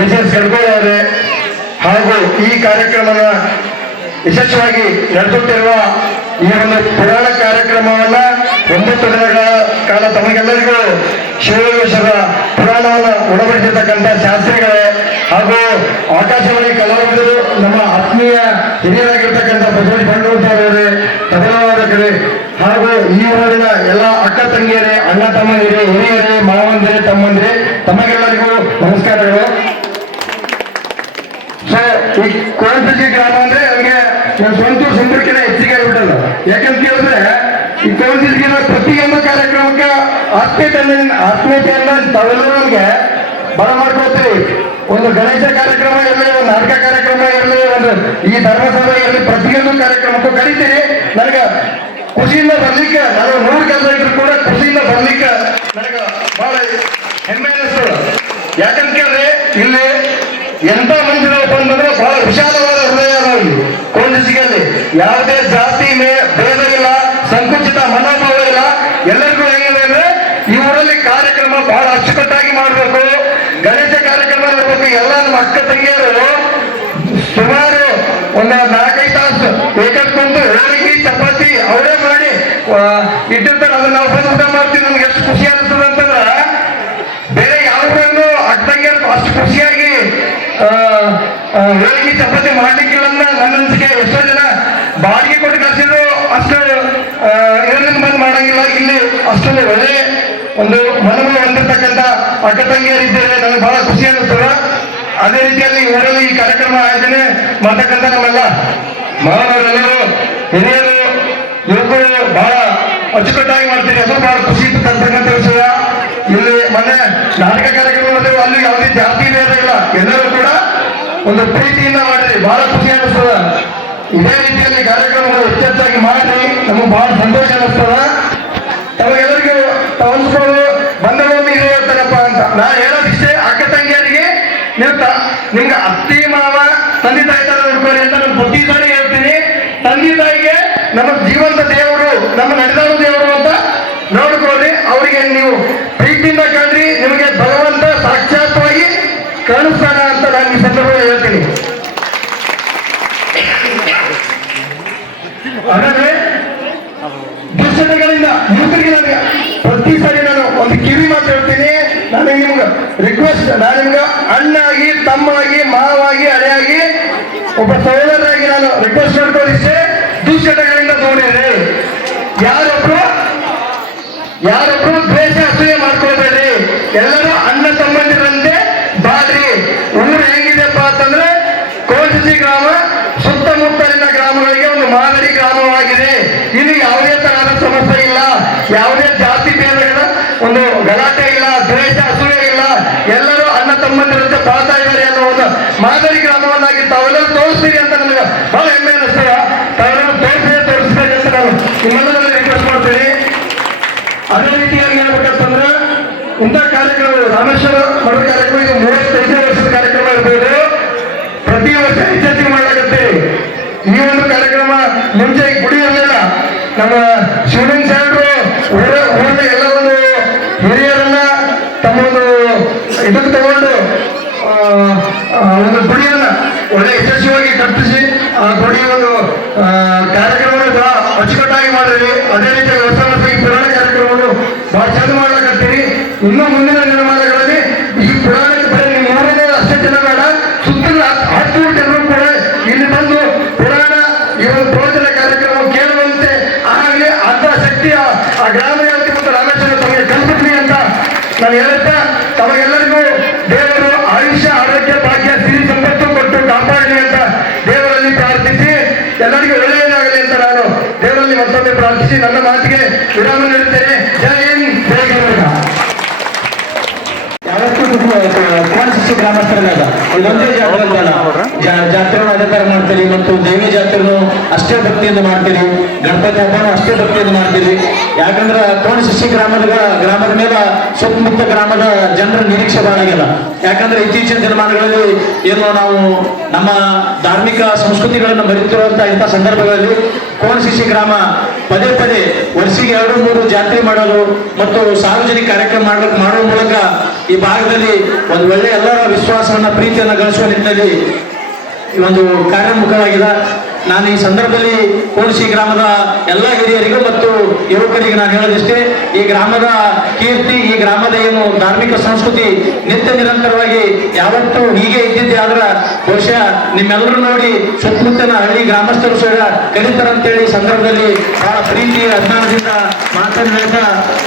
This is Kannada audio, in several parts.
ಎಸ್ ಎಸ್ ಗಡ್ಗೋಳವರೇ ಹಾಗೂ ಈ ಕಾರ್ಯಕ್ರಮದ ಯಶಸ್ವಿಯಾಗಿ ನಡೆಸುತ್ತಿರುವ ಈ ಒಂದು ಪುರಾಣ ಕಾರ್ಯಕ್ರಮವನ್ನ ಒಂಬತ್ತು ದಿನಗಳ ಕಾಲ ತಮಗೆಲ್ಲರಿಗೂ ಶಿವಯೋಗೇಶ್ವರ ಪುರಾಣವನ್ನು ಉಣಬಡಿಸಿರ್ತಕ್ಕಂಥ ಶಾಸ್ತ್ರಿಗಳೇ ಹಾಗೂ ಆಕಾಶವಾಣಿ ಕಲಾವಿದರು, ನಮ್ಮ ಆತ್ಮೀಯ ಹಿರಿಯರಾಗಿರ್ತಕ್ಕಂಥ ಬಸವೇಶ್ ಬಂಡೂರವರೇ ತಬಲವಾದಕರೇ ಹಾಗೂ ಈ ಊರಿನ ಎಲ್ಲ ಅಕ್ಕ ತಂಗಿಯರೇ, ಅಣ್ಣ ತಮ್ಮಂದಿರೇ, ಹಿರಿಯರೇ, ಮಾವಂದಿರೇ, ತಮ್ಮಂದಿರೇ, ತಮಗೆಲ್ಲರಿಗೂ ನಮಸ್ಕಾರಗಳು. ಕೋಣಪಜಿ ಗ್ರಾಮ ಅಂದ್ರೆ ನಮಗೆ ನಮ್ಮ ಸ್ವಂತ ಸುಂದರಕ್ಕಿಂತ ಹೆಚ್ಚಿಗೆ ಆಗ್ಬಿಟ್ಟಲ್ಲ ಯಾಕಂತ ಕೇಳಿದ್ರೆ, ಈ ಕೋಣಪಜಿಗಿನ ಪ್ರತಿಯೊಂದು ಕಾರ್ಯಕ್ರಮಕ್ಕೆ ಆತ್ಮೀಯತೆಯಿಂದ ಆತ್ಮೀಯತೆಯನ್ನ ತಾವೆಲ್ಲರೂ ನಮಗೆ ಬರ ಮಾಡ್ಕೊಳ್ತೀವಿ. ಒಂದು ಗಣೇಶ ಕಾರ್ಯಕ್ರಮ ಇರಲಿ, ಒಂದು ನಾಟಕ ಕಾರ್ಯಕ್ರಮ ಇರಲಿ, ಒಂದು ಈ ಧರ್ಮಸಭೆ ಇರಲಿ, ಪ್ರತಿಯೊಂದು ಕಾರ್ಯಕ್ರಮಕ್ಕೂ ಕರಿತೀರಿ ನನಗೆ ಖುಷಿಯಿಂದ ಬರ್ಲಿಕ್ಕೆ, ನಾನು ನೂರು ಕೆಲಸ ಇದ್ರು ಕೂಡ ಖುಷಿಯಿಂದ ಬರ್ಲಿಕ್ಕೆ ನನಗೆ ಬಹಳ ಹೆಮ್ಮೆ ಅನಿಸ್ತದೆ. ಯಾಕಂತ ಕೇಳಿದ್ರೆ, ಇಲ್ಲಿ ಎಂತ ಮನುಷ್ಯರು ಬಂದ್ರೆ ಬಹಳ ವಿಶಾಲವಾದ ಹೃದಯ ಇಲ್ಲಿ ಕೋಂಡಿಸಿಗಲ್ಲಿ ಯಾವುದೇ ಜಾತಿ, ಮೇ ಭೇದ ಸಂಕುಚಿತ ಮನೋಭಾವ ಇಲ್ಲ. ಎಲ್ಲರಿಗೂ ಹೆಂಗಿದೆ ಅಂದ್ರೆ ಈ ಊರಲ್ಲಿ ಕಾರ್ಯಕ್ರಮ ಬಹಳ ಅಚ್ಚುಕಟ್ಟಾಗಿ ಮಾಡಬೇಕು. ಗಣೇಶ ಕಾರ್ಯಕ್ರಮ ಇರಬೇಕು. ಎಲ್ಲ ನಮ್ಮ ಅಕ್ಕ ತಂಗಿಯರು ಸುಮಾರು ಒಂದು ನಾಲ್ಕೈದು ತಾಸು ಬೇಕಾದ್ ಕುಂತು ಹೋಳಿಗೆ ಚಪಾತಿ ಅವರೇ ಮಾಡಿ ಆ, ಇಟ್ಟಿರ್ತಾರೆ ಅದನ್ನ ನಾವು ಬಂದು ಊಟ ಮಾಡ್ತೀವಿ ನಮ್ಗೆ ಎಷ್ಟು ಖುಷಿ ಅನಿಸ್ತದೆ ಅಂತಂದ್ರ ಬೇರೆ ಯಾವ್ದ್ರಲ್ಲೂ ಅಕ್ಕಂಗಿಯರು ಅಷ್ಟು ಖುಷಿಯಾಗಿ ಆ, ಆ, ಹೋಳಿಗೆ ಚಪಾತಿ ಮಾಡ್ಲಿಕ್ಕಿಲ್ಲ ನನ್ನ ಅನಿಸಿಕೆ ಎಷ್ಟೋ ಜನ ಬಾಡಿಗೆ ಕೊಟ್ಟು ಕಳಿಸಿದ್ರು, ಅಷ್ಟು ಇದರಿಂದ ಬಂದು ಮಾಡಂಗಿಲ್ಲ. ಇಲ್ಲಿ ಅಷ್ಟೊಂದು ಒಳ್ಳೆ ಒಂದು ಮನವಿ ಹೊಂದಿರ್ತಕ್ಕಂಥ ಅಕ್ಕ ತಂಗಿಯರಿದ್ದೇವೆ ನನಗೆ ಬಹಳ ಖುಷಿ ಅನಿಸ್ತದ ಅದೇ ರೀತಿಯಲ್ಲಿ ಊರಲ್ಲಿ ಈ ಕಾರ್ಯಕ್ರಮ ಆಯೋಜನೆ ಮಾಡ್ತಕ್ಕಂಥ ನಮ್ಮೆಲ್ಲ ಮಾನವರೆಲ್ಲರೂ ಹಿರಿಯರು, ಯುವಕರು ಬಹಳ ಅಚ್ಚುಕಟ್ಟಾಗಿ ಮಾಡ್ತೀರಿ ಅದು ಬಹಳ ಖುಷಿ ತರ್ತಕ್ಕಂಥ ವಿಷಯ ಇಲ್ಲಿ ಮೊನ್ನೆ ನಾಟಕ ಕಾರ್ಯಕ್ರಮ ಅಲ್ಲಿ ಯಾವುದೇ ಜಾತಿ ಭೇದ ಇಲ್ಲ. ಎಲ್ಲರೂ ಕೂಡ ಒಂದು ಪ್ರೀತಿಯಿಂದ ಮಾಡಿದ್ರಿ ಬಹಳ ಖುಷಿ ಅನಿಸ್ತದ. ಇದೇ ರೀತಿಯಲ್ಲಿ ಕಾರ್ಯಕ್ರಮಗಳು ಹೆಚ್ಚೆಚ್ಚಾಗಿ ಮಾಡಿ ನಮಗೆ ಬಹಳ ಸಂತೋಷ ಅನಿಸ್ತದ. ತಮಗೆಲ್ಲರಿಗೂ ತಗೊಂಡ್ಕೊಂಡು ಬಂದವೊಮ್ಮೆ ಇದೇ ಇರ್ತಾರಪ್ಪ ಅಂತ. ನಾ ಹೇಳೋದಿಷ್ಟೇ, ಅಕ್ಕ ತಂಗಿಯರಿಗೆ ನೀವು ನಿಮ್ಗೆ ಅತ್ತಿ, ಮಾವ, ತಂದೆ, ತಾಯಿ ತರ ಅಂತ ನಾನು ಪ್ರತಿ ಸಾರಿ ಹೇಳ್ತೀನಿ. ತಂದೆ, ತಾಯಿಗೆ ನಮ್ಮ ಜೀವಂತ ದೇವರು, ನಮ್ಮ ನಡೆದಾಡು ದೇವರು ಅಂತ ನೋಡ್ಕೊಳ್ಳಿ. ಅವರಿಗೆ ನೀವು ಪ್ರೀತಿಯಿಂದ ಕಂಡ್ರಿ ನಿಮಗೆ ಭಗವಂತ ಸಾಕ್ಷಾತ್ವಾಗಿ ಕಾಣಿಸ್ತಾನ ಅಂತ ನಾನು ಈ ಸಂದರ್ಭದಲ್ಲಿ ಹೇಳ್ತೀನಿ. ಹಾಗಾದ್ರೆ ದುಶ್ಚಟಗಳಿಂದ ನನಗೆ ಪ್ರತಿ ಸಾರಿ ನಾನು ಒಂದು ಕಿವಿ ಮಾತು ಹೇಳ್ತೀನಿ. ನಾನು ನಿಮ್ಗೆ ರಿಕ್ವೆಸ್ಟ್ ನಾನು ನಿಮ್ಗೆ ಅಣ್ಣಾಗಿ ತಮ್ಮಾಗಿ ಮಾವಾಗಿ ಹಳೆಯಾಗಿ ಒಬ್ಬ ಸಹೋದರರಾಗಿ ನಾನು ರಿಕ್ವೆಸ್ಟ್ ಮಾಡ್ಕೊಳ್ಳಿಷ್ಟೇ ದುಶ್ಚಟಗಳಿಂದ ದೂರಿರಿ ಯಾರೊಬ್ರು ಯಾರೊಬ್ರು ದ್ವೇಷ ಅಸೂಯೆ ಮಾಡ್ಕೊಳ್ಬೇಡ್ರಿ. ಎಲ್ಲರೂ ಅಣ್ಣ ತಮ್ಮಂದಿರಂತೆ ಬಾಳ್ರಿ ಊರು ಹೆಂಗಿದೆಪ್ಪ ಅಂತಂದ್ರೆ ಕೋಟಸಿ ಗ್ರಾಮ ಸುತ್ತಮುತ್ತಲಿನ ಗ್ರಾಮಗಳಿಗೆ ಒಂದು ಮಾದರಿ ಗ್ರಾಮವಾಗಿದೆ ಇಲ್ಲಿ ಯಾವುದೇ ತರಹದ ಸಮಸ್ಯೆ ಇಲ್ಲ ಯಾವುದೇ ಜಾತಿ ಭೇದಗಳ ಒಂದು ಗಲಾಟೆ ಇಲ್ಲ ದ್ವೇಷ ಅಸೂಯೆ ಇಲ್ಲ ಎಲ್ಲರೂ ಅಣ್ಣ ತಮ್ಮಂದಿರಂತೆ ಬಾಳ್ತಾ ಇದ್ದಾರೆ ಅನ್ನೋ ಒಂದು ಮಾದರಿ ಗ್ರಾಮವನ್ನಾಗಿ ತಾವೆಲ್ಲರೂ ತೋರಿಸ್ತೀರಿ ಅಂತ ನನಗೆ ಬಹಳ ಹೆಮ್ಮೆ ಅನಿಸ್ತದೆ. ತಾವೆಲ್ಲರೂ ತೋರಿಸಿ ಅಂತ ನಾನು ನಿಮ್ಮೆಲ್ಲರಲ್ಲಿ ರಿಕ್ವೆಸ್ಟ್ ಮಾಡ್ತೀನಿ. ಅದೇ ರೀತಿಯಾಗಿ ಹೇಳ್ಬೇಕಂತಂದ್ರೆ, ಇಂಥ ಕಾರ್ಯಕ್ರಮಗಳು, ರಾಮೇಶ್ವರ ಮಠ ಕಾರ್ಯಕ್ರಮ, ಇದು ಮೂವತ್ತೈದನೇ ವರ್ಷದ ಕಾರ್ಯಕ್ರಮ ಇರ್ಬೋದು. ಪ್ರತಿ ವರ್ಷ ಹೆಚ್ಚೆಚ್ಚು ಮಾಡಲಾಗುತ್ತೆ ಈ ಒಂದು ಕಾರ್ಯಕ್ರಮ ಮುಂಚೆ ಗುಡಿ ಇರಲಿಲ್ಲ ನಮ್ಮ ಶಿವಲಿಂಗ ಸಾಹೇಬರು ಊರ, ಊರಿನ ಎಲ್ಲ ಒಂದು ಹಿರಿಯರನ್ನ ತಮ್ಮ ಒಂದು ಇದಕ್ಕೆ ತಗೊಂಡು ಒಂದು ಗುಡಿಯನ್ನು ಒಳ್ಳೆ ಯಶಸ್ವಿಯಾಗಿ ಕಟ್ಟಿಸಿ, ಆ ಗುಡಿಯ ಒಂದು ಕಾರ್ಯಕ್ರಮವನ್ನು ಬಹಳ ಅಚ್ಚುಕಟ್ಟಾಗಿ ಮಾಡಿದ್ರಿ. ಅದೇ ರೀತಿ ಹೊಸ ಹೊಸ ಈ ಪುರಾಣ ಕಾರ್ಯಕ್ರಮವನ್ನು ಬಹಳ ಚಂದ ಮಾಡ್ಲಕತ್ತೀರಿ ಇನ್ನೂ ಮುಂದಿನ ದಿನಮಾನಗಳಲ್ಲಿ ಈ ನಿಮ್ಮ ಊರಿನ ಅಷ್ಟೇ ಜನ ಬೇಡ ಸುತ್ತಲ ಹತ್ತು ಜನರು ಕೂಡ ಇಲ್ಲಿ ಬಂದು ಪುರಾಣ ಈ ಒಂದು ಪ್ರವಚನ ಕಾರ್ಯಕ್ರಮ ಕೇಳುವಂತೆ ಆಗಲಿ ಅಂತ ಶಕ್ತಿ ಆ- ಆ ಗ್ರಾಮ ದೇವತೆ ಮತ್ತು ರಾಮೇಶ್ವರ ತಮಗೆ ಕಲ್ಪಿಸ್ಲಿ ಅಂತ ನಾನು ಹೇಳುತ್ತಾ ತಮಗೆಲ್ಲರಿಗೂ ದೇವರು ಆಯುಷ್ಯ ಆರೋಗ್ಯ ಭಾಗ್ಯ ಸಿರಿ ಸಂಪತ್ತು ಕೊಟ್ಟು ಕಾಪಾಡಲಿ ಅಂತ ದೇವರಲ್ಲಿ ಪ್ರಾರ್ಥಿಸಿ ಎಲ್ಲರಿಗೂ ಒಳ್ಳೆಯದಾಗಲಿ ಅಂತ ನಾನು ದೇವರಲ್ಲಿ ಪ್ರಾರ್ಥಿಸಿ ನನ್ನ ಮಾತಿಗೆ ವಿರಾಮ ನೀಡುತ್ತೇನೆ. ಜಯ ಹಿಂದ್ ಜಯ ಜಾತ್ರೆ ತರ ಮಾಡ್ತೀರಿ ಮತ್ತು ದೇವಿ ಜಾತ್ರೆನೂ ಅಷ್ಟೇ ಭಕ್ತಿಯಿಂದ ಮಾಡ್ತೀರಿ. ಗಣಪತಿ ಹಬ್ಬನೂ ಅಷ್ಟೇ ಭಕ್ತಿಯಿಂದ ಮಾಡ್ತೀರಿ. ಯಾಕಂದ್ರೆ ಕೋಣಶಿಶಿ ಗ್ರಾಮದ ಗ್ರಾಮದ ಮೇಲೆ ಸುತ್ತಮುತ್ತ ಗ್ರಾಮದ ಜನರ ನಿರೀಕ್ಷೆ ಬಾಳಾಗಿಲ್ಲ ಯಾಕಂದ್ರೆ ಇತ್ತೀಚಿನ ದಿನಮಾನಗಳಲ್ಲಿ ಏನು ನಾವು ನಮ್ಮ ಧಾರ್ಮಿಕ ಸಂಸ್ಕೃತಿಗಳನ್ನು ಮರೆತಿರುವಂತಹ ಇಂಥ ಸಂದರ್ಭಗಳಲ್ಲಿ ಕೋಣಶಿಶಿ ಗ್ರಾಮ ಪದೇ ಪದೇ ವರ್ಷಿಗೆ ಎರಡು, ಮೂರು ಜಾತ್ರೆ ಮಾಡಲು ಮತ್ತು ಸಾರ್ವಜನಿಕ ಕಾರ್ಯಕ್ರಮ ಮಾಡಲು ಮಾಡುವ ಮೂಲಕ ಈ ಭಾಗದಲ್ಲಿ ಒಂದು ಒಳ್ಳೆಯ ಎಲ್ಲರ ವಿಶ್ವಾಸವನ್ನ, ಪ್ರೀತಿಯನ್ನು ಗಳಿಸುವ ನಿಟ್ಟಿನಲ್ಲಿ ಈ ಒಂದು ಕಾರ್ಯೋನ್ಮುಖವಾಗಿದೆ ನಾನು ಈ ಸಂದರ್ಭದಲ್ಲಿ ಕೋಣಸಿ ಗ್ರಾಮದ ಎಲ್ಲ ಹಿರಿಯರಿಗೂ ಮತ್ತು ಯುವಕರಿಗೆ ನಾನು ಹೇಳೋದಿಷ್ಟೇ, ಈ ಗ್ರಾಮದ ಕೀರ್ತಿ, ಈ ಗ್ರಾಮದ ಏನು ಧಾರ್ಮಿಕ ಸಂಸ್ಕೃತಿ ನಿತ್ಯ ನಿರಂತರವಾಗಿ ಯಾವತ್ತೂ ಹೀಗೆ ಇದ್ದಿದ್ದೆ ಆದ್ರೆ ಬಹುಶಃ ನಿಮ್ಮೆಲ್ಲರೂ ನೋಡಿ ಸುತ್ತಮುತ್ತಲಿನ ಹಳ್ಳಿ ಗ್ರಾಮಸ್ಥರು ಸಹ ಕರೀತಾರಂತೇಳಿ ಸಂದರ್ಭದಲ್ಲಿ ಬಹಳ ಪ್ರೀತಿ ಅಭಿಮಾನದಿಂದ ಮಾತನಾಡಿದ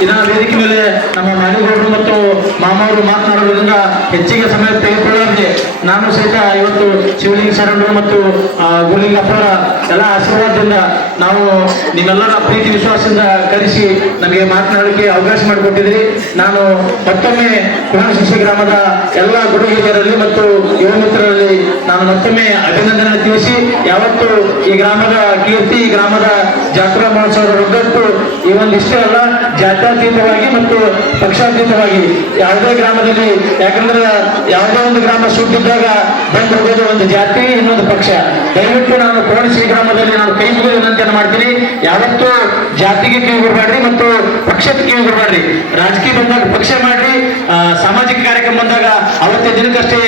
ಇದರ ವೇದಿಕೆ ಮೇಲೆ ನಮ್ಮ ಮನೆಗೌಡರು ಮತ್ತು ಮಾಮವರು ಮಾತನಾಡುವುದರಿಂದ ಹೆಚ್ಚಿಗೆ ಸಮಯ ತೆಗೆದುಕೊಳ್ಳಲಾಗಿದೆ. ನಾನು ಸಹಿತ ಇವತ್ತು ಶಿವಲಿಂಗ ಶರಣರು ಮತ್ತು ಗುರುಲಿಂಗಪ್ಪ ಎಲ್ಲ ಆಶೀರ್ವಾದದಿಂದ ನಾವು ನಿಮ್ಮೆಲ್ಲರ ಪ್ರೀತಿ ವಿಶ್ವಾಸದಿಂದ ಕರೆಸಿ ನಮಗೆ ಮಾತನಾಡಲಿಕ್ಕೆ ಅವಕಾಶ ಮಾಡಿಕೊಟ್ಟಿದ್ರಿ ನಾನು ಮತ್ತೊಮ್ಮೆ ಕುಮಾರಶಿಶಿ ಗ್ರಾಮದ ಎಲ್ಲ ಗುರು ಹಿರಿಯರಲ್ಲಿ ಮತ್ತು ಯುವ ಮಿತ್ರರಲ್ಲಿ ನಾನು ಮತ್ತೊಮ್ಮೆ ಅಭಿನಂದನೆ ತಿಳಿಸಿ, ಯಾವತ್ತು ಈ ಗ್ರಾಮದ ಕೀರ್ತಿ, ಈ ಗ್ರಾಮದ ಜಾತ್ರಾ ಮಹೋತ್ಸವದ ಒಗ್ಗಟ್ಟು ಈ ಒಂದು ಇಷ್ಟೇ ಅಲ್ಲ ಜಾತ್ಯಾತೀತವಾಗಿ ಮತ್ತು ಪಕ್ಷಾತೀತವಾಗಿ. ಯಾವುದೇ ಗ್ರಾಮದಲ್ಲಿ, ಯಾಕಂದ್ರೆ ಯಾವುದೇ ಒಂದು ಗ್ರಾಮ ಸುಟ್ಟಿದ್ದಾಗ ಬಂದು ಹೋಗೋದು ಒಂದು ಜಾತಿ, ಇನ್ನೊಂದು ಪಕ್ಷ. ದಯವಿಟ್ಟು ನಾನು ಕೋಣಸಿ ಗ್ರಾಮದಲ್ಲಿ ನಾನು ಕೈ ಮುಗಿದು ವಿನಂತಿಯನ್ನು ಮಾಡ್ತೀನಿ. ಯಾವತ್ತೂ ಜಾತಿಗೆ ಕಿವಿ ಮತ್ತು ಪಕ್ಷಕ್ಕೆ ಕಿವಿ ಕೊಡಬೇಡ್ರಿ ರಾಜಕೀಯ ಬಂದಾಗ ಪಕ್ಷ ಮಾಡ್ರಿ. ಸಾಮಾಜಿಕ ಕಾರ್ಯಕ್ರಮ ಬಂದಾಗ ಅವತ್ತೇ ದಿನಕ್ಕಷ್ಟೇ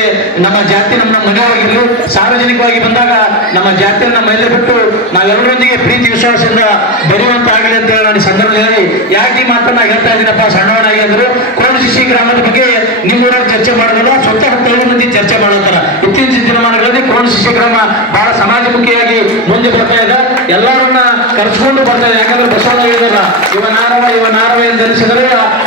ನಮ್ಮ ಜಾತಿ ನಮ್ಮ ಮನೆಯವರಾಗಿದ್ರು ಸಾರ್ವಜನಿಕವಾಗಿ ಬಂದಾಗ ನಮ್ಮ ಜಾತಿಯನ್ನ ಮೈಲೆ ಬಿಟ್ಟು ನಾವೆಲ್ಲರೊಂದಿಗೆ ಪ್ರೀತಿ, ವಿಶ್ವಾಸದಿಂದ ಬರುವಂತ ಆಗಲಿ ಅಂತ ಹೇಳಿ ನಾನು ಸಂದರ್ಭದಲ್ಲಿ ಯಾಕೆ ಈ ಮಾತನ್ನ ಹೇಳ್ತಾ ಇದ್ದೀನಪ್ಪ, ಸಣ್ಣವನಾಗಿ ಅಂದ್ರು ಕೋಣಶಿಶಿ ಗ್ರಾಮದ ಬಗ್ಗೆ ನಿಮ್ಮೂರಾಗ ಚರ್ಚೆ ಮಾಡೋದಲ್ಲ ಸ್ವತಃ ಕೆಲವು ಮಂದಿ ಚರ್ಚೆ ಮಾಡತ್ತಾರ ಇತ್ತೀಚಿನ ದಿನಮಾನಗಳಲ್ಲಿ ಕೋಣಶಿಶಿ ಗ್ರಾಮ ಬಹಳ ಸಮಾಜಮುಖಿಯಾಗಿ ಮುಂದೆ ಬರ್ತಾ ಇದೆ. ಎಲ್ಲರನ್ನ ಕರೆಸ್ಕೊಂಡು ಬರ್ತಾ ಇದೆ. ಯಾಕಂದ್ರೆ ಬಸವಣ್ಣ ಹೇಳಿದಲ್ಲ ಇವ ನಾರವ ಇವ ನಾರವ ಎಂದೆನಿಸಿದ್ರೆ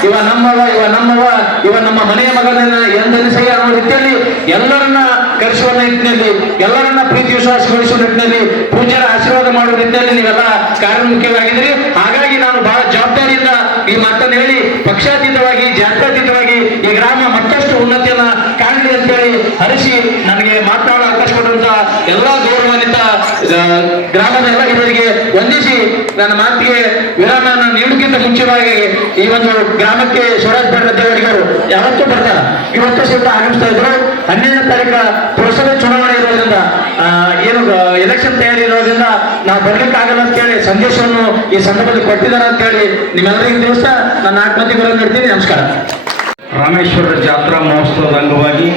ಇವ ನಮ್ಮವ ಇವ ನಮ್ಮವ, ಇವ ನಮ್ಮ ಮನೆಯ ಮಗನನ್ನ ಎಂದೆನಿಸಯ್ಯ ಅನ್ನೋ ರೀತಿಯಲ್ಲಿ ಎಲ್ಲರನ್ನ ಕರೆಸುವ ನಿಟ್ಟಿನಲ್ಲಿ ಎಲ್ಲರನ್ನ ಪ್ರೀತಿ ವಿಶ್ವಾಸಗೊಳಿಸುವ ನಿಟ್ಟಿನಲ್ಲಿ ಪೂಜ್ಯರ ಆಶೀರ್ವಾದ ಮಾಡುವ ನಿಟ್ಟಿನಲ್ಲಿ ನೀವೆಲ್ಲ ಕಾರ್ಯಮುಖ್ಯವಾಗಿದ್ದೀರಿ ಹಾಗಾಗಿ ನಾನು ಬಹಳ ಜವಾಬ್ದಾರಿಯಿಂದ ಈ ಮಾತನ್ನು ಹೇಳಿ ಪಕ್ಷಾತೀತವಾಗಿ ಜಾತ್ಯಾತೀತವಾಗಿ ಈ ಗ್ರಾಮ ಮತ್ತಷ್ಟು ಉನ್ನತಿಯನ್ನ ಕಾಣಲಿ ಅಂತೇಳಿ ಹರಿಸಿ ನನಗೆ ಮಾತಾಡ ಅವಕಾಶ ಕೊಟ್ಟಂತ ಎಲ್ಲಾ ಆ, ಗ್ರಾಮದ ಹಿರಿಯರಿಗೆ ವಂದಿಸಿ ನನ್ನ ಮಾತಿಗೆ ವಿರಾಮವನ್ನು ನೀಡಕ್ಕಿಂತ ಮುಂಚಿತವಾಗಿ ಈ ಒಂದು ಗ್ರಾಮಕ್ಕೆ ಸ್ವರಾಜ್ ಭಟ್ಟ ದೇವರಿಗರು ಯಾವತ್ತೂ ಬರ್ತಾರ ಇವತ್ತು ಸಹಿತ ಆಗಮಿಸ್ತಾ ಇದ್ರು. ಹನ್ನೆರಡನೇ ತಾರೀಕು ಪುರಸಭೆ ಚುನಾವಣೆ ಇರೋದ್ರಿಂದ ಏನು ಎಲೆಕ್ಷನ್ ತಯಾರಿ ಇರೋದ್ರಿಂದ ನಾವು ಬರ್ಲಿಕ್ಕಾಗಲ್ಲ ಅಂತ ಹೇಳಿ ಸಂದೇಶವನ್ನು ಈ ಸಂದರ್ಭದಲ್ಲಿ ಕೊಟ್ಟಿದ್ದಾರೆ ಅಂತ ಹೇಳಿ ನಿಮ್ಮೆಲ್ಲರಿಗೂ ದಿವಸ ನನ್ನ ಬರೋದು ನೋಡ್ತೀನಿ. ನಮಸ್ಕಾರ. ರಾಮೇಶ್ವರ ಜಾತ್ರಾ ಮಹೋತ್ಸವದ ಅಂಗವಾಗಿ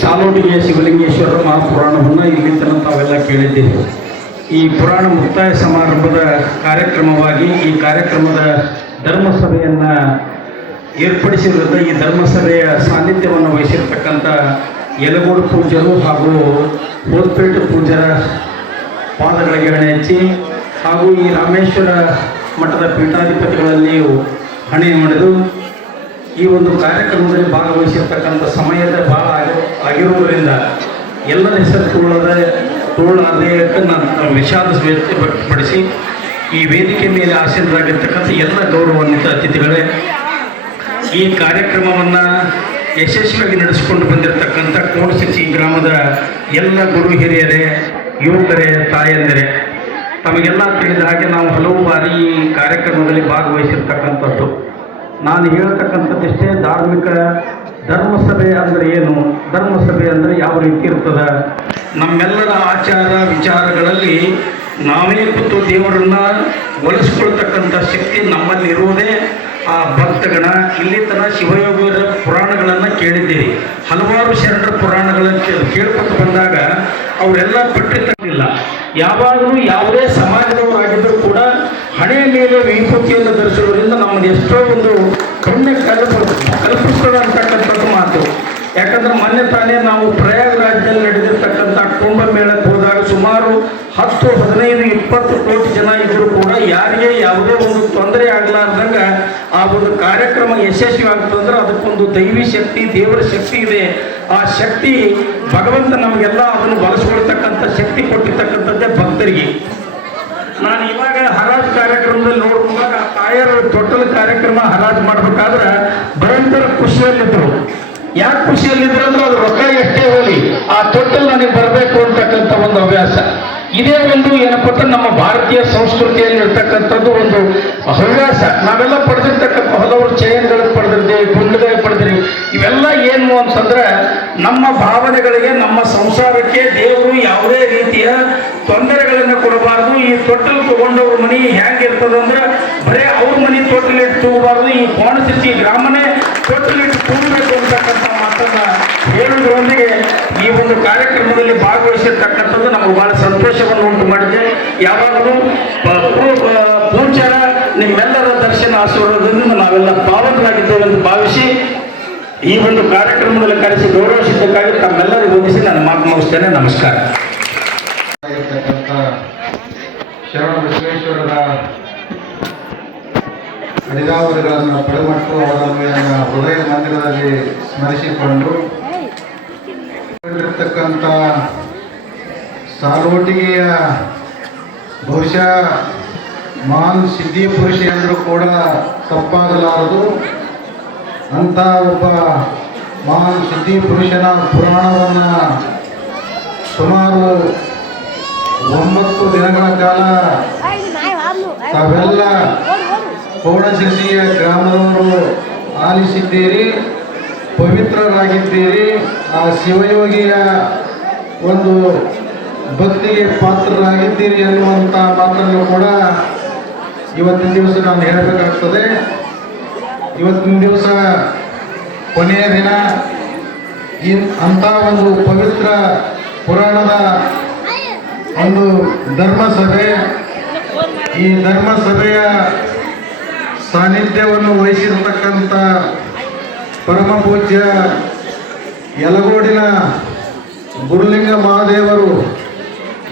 ಸಾಲೋಟಿಗೆಯ ಶಿವಲಿಂಗೇಶ್ವರ ಮಹಾಪುರಾಣವನ್ನು ಇಲ್ಲಿ ತನಕ ತಾವೆಲ್ಲ ಕೇಳಿದ್ದೀರಿ ಈ ಪುರಾಣ ಮುಕ್ತಾಯ ಸಮಾರಂಭದ ಕಾರ್ಯಕ್ರಮವಾಗಿ ಈ ಕಾರ್ಯಕ್ರಮದ ಧರ್ಮಸಭೆಯನ್ನು ಏರ್ಪಡಿಸಿರುವಂಥ ಈ ಧರ್ಮಸಭೆಯ ಸಾನ್ನಿಧ್ಯವನ್ನು ವಹಿಸಿರ್ತಕ್ಕಂಥ ಯಲಗೋಡು ಪೂಜರು ಹಾಗೂ ಹೋಲ್ಪೇಟೆ ಪೂಜರ ಪಾದಗಳಿಗೆ ಹಣೆ ಹಚ್ಚಿ ಹಾಗೂ ಈ ರಾಮೇಶ್ವರ ಮಠದ ಪೀಠಾಧಿಪತಿಗಳಲ್ಲಿಯೂ ಹಣೆ ಮಾಡಿದು ಈ ಒಂದು ಕಾರ್ಯಕ್ರಮದಲ್ಲಿ ಭಾಗವಹಿಸಿರ್ತಕ್ಕಂಥ ಸಮಯದ ಭಾಳ ಆಗಿ ಆಗಿರುವುದರಿಂದ ಎಲ್ಲರ ಹೆಸರು ತೋಳದ ತೋಳದೆ ನಾನು ವಿಷಾದ ವ್ಯಕ್ತ ವ್ಯಕ್ತಪಡಿಸಿ ಈ ವೇದಿಕೆ ಮೇಲೆ ಆಸೀನರಾಗಿರ್ತಕ್ಕಂಥ ಎಲ್ಲ ಗೌರವಾನ್ವಿತ ಅತಿಥಿಗಳೇ, ಈ ಕಾರ್ಯಕ್ರಮವನ್ನು ಯಶಸ್ವಿಯಾಗಿ ನಡೆಸಿಕೊಂಡು ಬಂದಿರತಕ್ಕಂಥ ಕೋಣಸಿಸಿ ಗ್ರಾಮದ ಎಲ್ಲ ಗುರು ಹಿರಿಯರೇ, ಯುವಕರೇ, ತಾಯಂದಿರೇ, ತಮಗೆಲ್ಲ ತಿಳಿದ ಹಾಗೆ ನಾವು ಹಲವು ಬಾರಿ ಈ ಕಾರ್ಯಕ್ರಮದಲ್ಲಿ ಭಾಗವಹಿಸಿರ್ತಕ್ಕಂಥದ್ದು. ನಾನು ಹೇಳ್ತಕ್ಕಂಥದ್ದಿಷ್ಟೇ ಧಾರ್ಮಿಕ ಧರ್ಮಸಭೆ ಅಂದರೆ ಏನು? ಧರ್ಮಸಭೆ ಅಂದರೆ ಯಾವ ರೀತಿ ಇರ್ತದೆ? ನಮ್ಮೆಲ್ಲರ ಆಚಾರ ವಿಚಾರಗಳಲ್ಲಿ ನಾವೇ ಕೂತು ದೇವರನ್ನ ಒಲಿಸ್ಕೊಳ್ತಕ್ಕಂಥ ಶಕ್ತಿ ನಮ್ಮಲ್ಲಿ ಇರುವುದೇ ಆ ಭಕ್ತಗಣ. ಇಲ್ಲಿ ತನ ಶಿವಯೋಗದ ಪುರಾಣಗಳನ್ನು ಕೇಳಿದ್ದೀರಿ. ಹಲವಾರು ಶರಣರ ಪುರಾಣಗಳನ್ನು ಕೇಳ್ಕೊಂಡು ಕೇಳ್ಕೊತ ಬಂದಾಗ ಅವರೆಲ್ಲ ಪಟ್ಟಿರ್ತಕ್ಕಿಲ್ಲ ಯಾವಾಗಲೂ ಯಾವುದೇ ಸಮಾಜದವರಾಗಿದ್ದರೂ ಕೂಡ ಹಣೆಯ ಮೇಲೆ ವಿಭೂತಿಯನ್ನು ಧರಿಸುವುದರಿಂದ ನಮ್ಮನ್ನು ಎಷ್ಟೋ ಒಂದು ಪುಣ್ಯ ಕಲ್ಪ ಕಲ್ಪಿಸ್ತದೆ ಅಂತಕ್ಕಂಥದ್ದು ಮಾತು. ಯಾಕಂದ್ರೆ ಮೊನ್ನೆ ತಾನೇ ನಾವು ಪ್ರಯಾಗರಾಜ್ಯದಲ್ಲಿ ನಡೆದಿರ್ತಕ್ಕಂಥ ಕುಂಭಮೇಳಕ್ಕೆ ಹೋದಾಗ ಸುಮಾರು ಹತ್ತು, ಹದಿನೈದು, ಇಪ್ಪತ್ತು ಕೋಟಿ ಜನ ಇದ್ದರೂ ಕೂಡ ಯಾರಿಗೆ ಯಾವುದೇ ಒಂದು ತೊಂದರೆ ಆಗಲಾರ್ದಂಗ ಆ ಒಂದು ಕಾರ್ಯಕ್ರಮ ಯಶಸ್ವಿ ಆಗ್ತದಂದ್ರೆ ಅದಕ್ಕೊಂದು ದೈವಿ ಶಕ್ತಿ, ದೇವರ ಶಕ್ತಿ ಇದೆ. ಆ ಶಕ್ತಿ ಭಗವಂತ ನಮಗೆಲ್ಲ ಅದನ್ನು ಬಳಸ್ಕೊಳ್ತಕ್ಕಂಥ ಶಕ್ತಿ ಕೊಟ್ಟಿರ್ತಕ್ಕಂಥದ್ದೇ ಭಕ್ತರಿಗೆ. ನಾನು ಇವಾಗ ಹರಾಜ್ ನೋಡ್ಕೊಂಡಾಗ ಆ ತಾಯರ ಟೋಟಲ್ ಕಾರ್ಯಕ್ರಮ ಹರಾಜು ಮಾಡ್ಬೇಕಾದ್ರೆ ಭಯಂಕರ ಖುಷಿಯಲ್ಲಿದ್ರು. ಯಾಕೆ ಖುಷಿಯಲ್ಲಿದ್ರು ಅಂದ್ರೆ ಅದು ರೊಕ್ಕ ಎಷ್ಟೇ ಹೋಲಿ, ಆ ತೊಟ್ಟಲ್ ನನಗೆ ಬರಬೇಕು ಅಂತಕ್ಕಂಥ ಒಂದು ಹವ್ಯಾಸ. ಇದೇ ಒಂದು ಏನಪ್ಪ ನಮ್ಮ ಭಾರತೀಯ ಸಂಸ್ಕೃತಿಯಲ್ಲಿ ಇರ್ತಕ್ಕಂಥದ್ದು ಒಂದು ಹವ್ಯಾಸ ನಾವೆಲ್ಲ ಪಡೆದಿರ್ತಕ್ಕಂಥ ಹಲವರು ಚಯನ್ಗಳನ್ನು ಪಡೆದಿರ್ತೀವಿ ಗುಂಡುಗಳು ಪಡೆದಿರಿ ಇವೆಲ್ಲ ಏನು ಅಂತಂದ್ರೆ ನಮ್ಮ ಭಾವನೆಗಳಿಗೆ, ನಮ್ಮ ಸಂಸಾರಕ್ಕೆ ದೇವರು ಯಾವುದೇ ರೀತಿಯ ತೊಂದರೆಗಳನ್ನು ಕೊಡಬಾರದು. ಈ ತೊಟ್ಟಲು ತಗೊಂಡವ್ರ ಮನಿ ಹೆಂಗಿರ್ತದಂದ್ರೆ ಬರೇ ಅವ್ರ ಮನಿ ತೊಟ್ಟಲಿಟ್ಟು ತಗೋಬಾರದು. ಈ ಕೋಣಸಿಸಿ ಗ್ರಾಮನೇ ತೊಟ್ಟಲಿಟ್ಟು ತೂಗಬೇಕು ಅಂತಕ್ಕಂಥ ಮಾತನ್ನ ಹೇಳುವುದರೊಂದಿಗೆ ಈ ಒಂದು ಕಾರ್ಯಕ್ರಮದಲ್ಲಿ ಭಾಗವಹಿಸಿರ್ತಕ್ಕಂಥದ್ದು ನಮಗೆ ಬಹಳ ಸಂತೋಷವನ್ನು ಉಂಟು ಮಾಡಿದೆ. ಯಾವಾಗಲೂ ಪೂಜಾರ ನಿಮ್ಮೆಲ್ಲರ ದರ್ಶನ ಆಶೀರ್ವಾದದಿಂದ ನಾವೆಲ್ಲ ಪಾವನರಾಗಿದ್ದೇವೆ ಎಂದು ಭಾವಿಸಿ ಈ ಒಂದು ಕಾರ್ಯಕ್ರಮದಲ್ಲಿ ಕರೆಸಿ ಗೌರವಿಸಿದ್ದಕ್ಕಾಗಿ ತಮ್ಮೆಲ್ಲರೂ ರೂಪಿಸಿ ನಾನು ಮಾತು ಮುಗಿಸ್ತೇನೆ. ನಮಸ್ಕಾರ. ಶರಣ ಬಸವೇಶ್ವರರ ಅಡಿದಾವರುಗಳನ್ನು ಪಡೆಮಟ್ಟು ಅವರನ್ನು ಹೃದಯ ಮಂದಿರದಲ್ಲಿ ಸ್ಮರಿಸಿಕೊಂಡು ಇರತಕ್ಕಂಥ ಸಾಲೋಟಿಗೆಯ ಬಹುಶಃ ಮಹಾನ್ ಸಿದ್ಧಿ ಪುರುಷ ಎಂದರೂ ಕೂಡ ತಪ್ಪಾಗಲಾರದು. ಅಂತ ಒಬ್ಬ ಮಹಾನ್ ಸಿದ್ಧಿ ಪುರುಷನ ಪುರಾಣವನ್ನು ಸುಮಾರು ಒಂಬತ್ತು ದಿನಗಳ ಕಾಲ ತಾವೆಲ್ಲ ಪೌಣಶಿರ್ಸಿಯ ಗ್ರಾಮದವರು ಆಲಿಸಿದ್ದೀರಿ, ಪವಿತ್ರರಾಗಿದ್ದೀರಿ. ಆ ಶಿವಯೋಗಿಯ ಒಂದು ಭಕ್ತಿಗೆ ಪಾತ್ರರಾಗಿದ್ದೀರಿ ಅನ್ನುವಂಥ ಮಾತನ್ನು ಕೂಡ ಇವತ್ತಿನ ದಿವಸ ನಾನು ಹೇಳಬೇಕಾಗ್ತದೆ. ಇವತ್ತಿನ ದಿವಸ ಕೊನೆಯ ದಿನ ಈ ಅಂಥ ಒಂದು ಪವಿತ್ರ ಪುರಾಣದ ಒಂದು ಧರ್ಮಸಭೆ. ಈ ಧರ್ಮಸಭೆಯ ಸಾನ್ನಿಧ್ಯವನ್ನು ವಹಿಸಿರ್ತಕ್ಕಂಥ ಪರಮ ಪೂಜ್ಯ ಯಲಗೋಡಿನ ಗುರುಲಿಂಗ ಮಹಾದೇವರು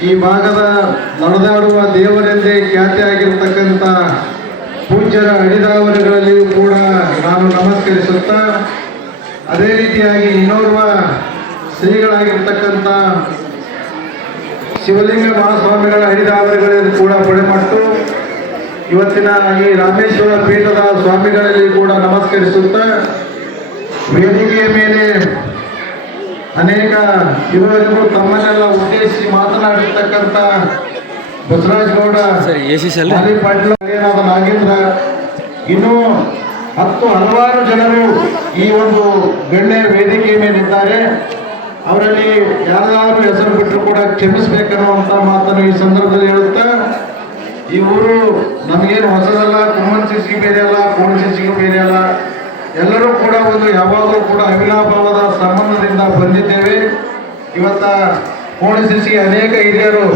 ಈ ಭಾಗದ ನಡೆದಾಡುವ ದೇವರೆಂದೇ ಖ್ಯಾತಿಯಾಗಿರ್ತಕ್ಕಂಥ ಪೂಜ್ಯರ ಅಡಿದಾವರಿಗಳಲ್ಲಿಯೂ ಕೂಡ ನಾನು ನಮಸ್ಕರಿಸುತ್ತಾ, ಅದೇ ರೀತಿಯಾಗಿ ಇನ್ನೋರ್ವ ಶ್ರೀಗಳಾಗಿರ್ತಕ್ಕಂಥ ಶಿವಲಿಂಗ ಮಹಾಸ್ವಾಮಿಗಳ ಹರಿದಾವರುಗಳಲ್ಲಿ ಕೂಡ ಪಡೆಮಟ್ಟು ಇವತ್ತಿನ ಈ ರಾಮೇಶ್ವರ ಪೀಠದ ಸ್ವಾಮಿಗಳಲ್ಲಿ ಕೂಡ ನಮಸ್ಕರಿಸುತ್ತಾ, ವೇದಿಕೆಯ ಮೇಲೆ ಅನೇಕ ಇದುವರೆಗೂ ತಮ್ಮನ್ನೆಲ್ಲ ಮಾತನಾಡಿರ್ತಕ್ಕಂಥ ಬಸವರಾಜ ಗೌಡ ಮಾಲಿ ಪಾಟೀಲ್ ನಾಗೇಂದ್ರ ಇನ್ನೂ ಹತ್ತು ಹಲವಾರು ಜನರು ಈ ಒಂದು ಗಣ್ಯ ವೇದಿಕೆಯ ಮೇಲಿದ್ದಾರೆ ಅವರಲ್ಲಿ ಯಾರಾದರೂ ಹೆಸರು ಬಿಟ್ಟರು ಕೂಡ ಕ್ಷಮಿಸಬೇಕನ್ನುವಂಥ ಮಾತನ್ನು ಈ ಸಂದರ್ಭದಲ್ಲಿ ಹೇಳುತ್ತಾ ಈ ಊರು ನಮಗೇನು ಹೊಸದಲ್ಲ ಕುಮ್ಮನ್ ಸಿಸಿ ಬೇರೆ ಅಲ್ಲ ಕೋಣ ಸಿಸಿಗೂ ಬೇರೆ ಅಲ್ಲ ಎಲ್ಲರೂ ಕೂಡ ಒಂದು ಯಾವಾಗಲೂ ಕೂಡ ಅವಿನಾಭಾವದ ಸಂಬಂಧದಿಂದ ಬಂದಿದ್ದೇವೆ. ಇವತ್ತ ಕೋಣ ಸಿಸಿ ಅನೇಕ ಹಿರಿಯರು.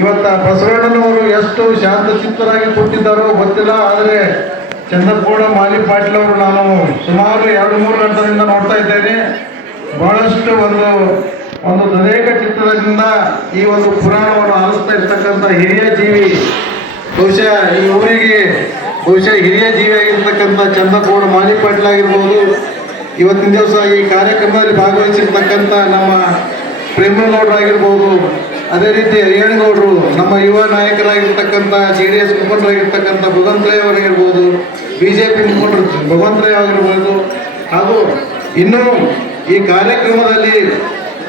ಇವತ್ತ ಬಸವಣ್ಣನವರು ಎಷ್ಟು ಶಾಂತಚಿತ್ತರಾಗಿ ಕೊಟ್ಟಿದ್ದಾರೋ ಗೊತ್ತಿಲ್ಲ, ಆದರೆ ಚಂದ್ರಪೂರ್ಣ ಮಾಲಿ ಪಾಟೀಲ್ ಅವರು ನಾನು ಸುಮಾರು ಎರಡು ಮೂರು ಗಂಟೆಯಿಂದ ನೋಡ್ತಾ ಇದ್ದೇನೆ. ಬಹಳಷ್ಟು ಒಂದು ಒಂದು ಅನೇಕ ಚಿತ್ರದಿಂದ ಈ ಒಂದು ಪುರಾಣವನ್ನು ಆಲಿಸ್ತಾ ಇರ್ತಕ್ಕಂಥ ಹಿರಿಯ ಜೀವಿ, ಬಹುಶಃ ಈ ಊರಿಗೆ, ಬಹುಶಃ ಹಿರಿಯ ಜೀವಿ ಆಗಿರ್ತಕ್ಕಂಥ ಚಂದ್ರಪೂರ್ಣ ಮಾಲಿ ಪಾಟೀಲ್ ಆಗಿರ್ಬೋದು. ಇವತ್ತಿನ ದಿವಸ ಈ ಕಾರ್ಯಕ್ರಮದಲ್ಲಿ ಭಾಗವಹಿಸಿರ್ತಕ್ಕಂಥ ನಮ್ಮ ಪ್ರೇಮಗೌಡರಾಗಿರ್ಬೋದು ಅದೇ ರೀತಿ ಅಯ್ಯನಗೌಡರು ನಮ್ಮ ಯುವ ನಾಯಕರಾಗಿರ್ತಕ್ಕಂಥ ಜೆ ಡಿ ಎಸ್ ಮುಖಂಡರಾಗಿರ್ತಕ್ಕಂಥ ಭಗವಂತರೇ ಅವರಾಗಿರ್ಬೋದು ಬಿ ಜೆ ಪಿ ಮುಖಂಡರು ಭಗವಂತರೇ ಆಗಿರ್ಬೋದು ಹಾಗೂ ಇನ್ನೂ ಈ ಕಾರ್ಯಕ್ರಮದಲ್ಲಿ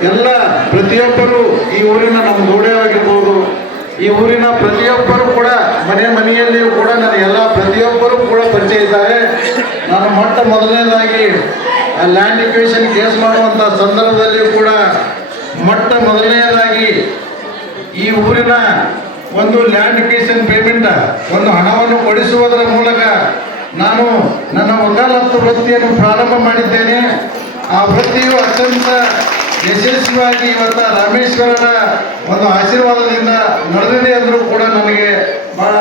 ಎಲ್ಲ ಪ್ರತಿಯೊಬ್ಬರು ಈ ಊರಿನ ನಮ್ಮ ಗೌಡೆ ಆಗಿರ್ಬೋದು, ಈ ಊರಿನ ಪ್ರತಿಯೊಬ್ಬರು ಕೂಡ ಮನೆ ಮನೆಯಲ್ಲಿಯೂ ಕೂಡ ನನ್ನ ಎಲ್ಲ ಪ್ರತಿಯೊಬ್ಬರು ಕೂಡ ಪರಿಚಯ ಇದ್ದಾರೆ. ನಾನು ಮೊಟ್ಟ ಮೊದಲನೇದಾಗಿ ಲ್ಯಾಂಡ್ ಇಕ್ವೇಷನ್ ಕೇಸ್ ಮಾಡುವಂಥ ಸಂದರ್ಭದಲ್ಲಿಯೂ ಕೂಡ ಮೊಟ್ಟ ಮೊದಲನೆಯದಾಗಿ ಈ ಊರಿನ ಒಂದು ಲ್ಯಾಂಡ್ ಕೇಶನ್ ಪೇಮೆಂಟ್, ಒಂದು ಹಣವನ್ನು ಕೊಡಿಸುವುದರ ಮೂಲಕ ನಾನು ನನ್ನ ವಕಾಲತ್ತು ವೃತ್ತಿಯನ್ನು ಪ್ರಾರಂಭ ಮಾಡಿದ್ದೇನೆ. ಆ ವೃತ್ತಿಯು ಅತ್ಯಂತ ಯಶಸ್ವಿಯಾಗಿ ಇವತ್ತ ರಾಮೇಶ್ವರನ ಒಂದು ಆಶೀರ್ವಾದದಿಂದ ನಡೆದಿದೆ ಅಂದರೂ ಕೂಡ ನನಗೆ ಬಹಳ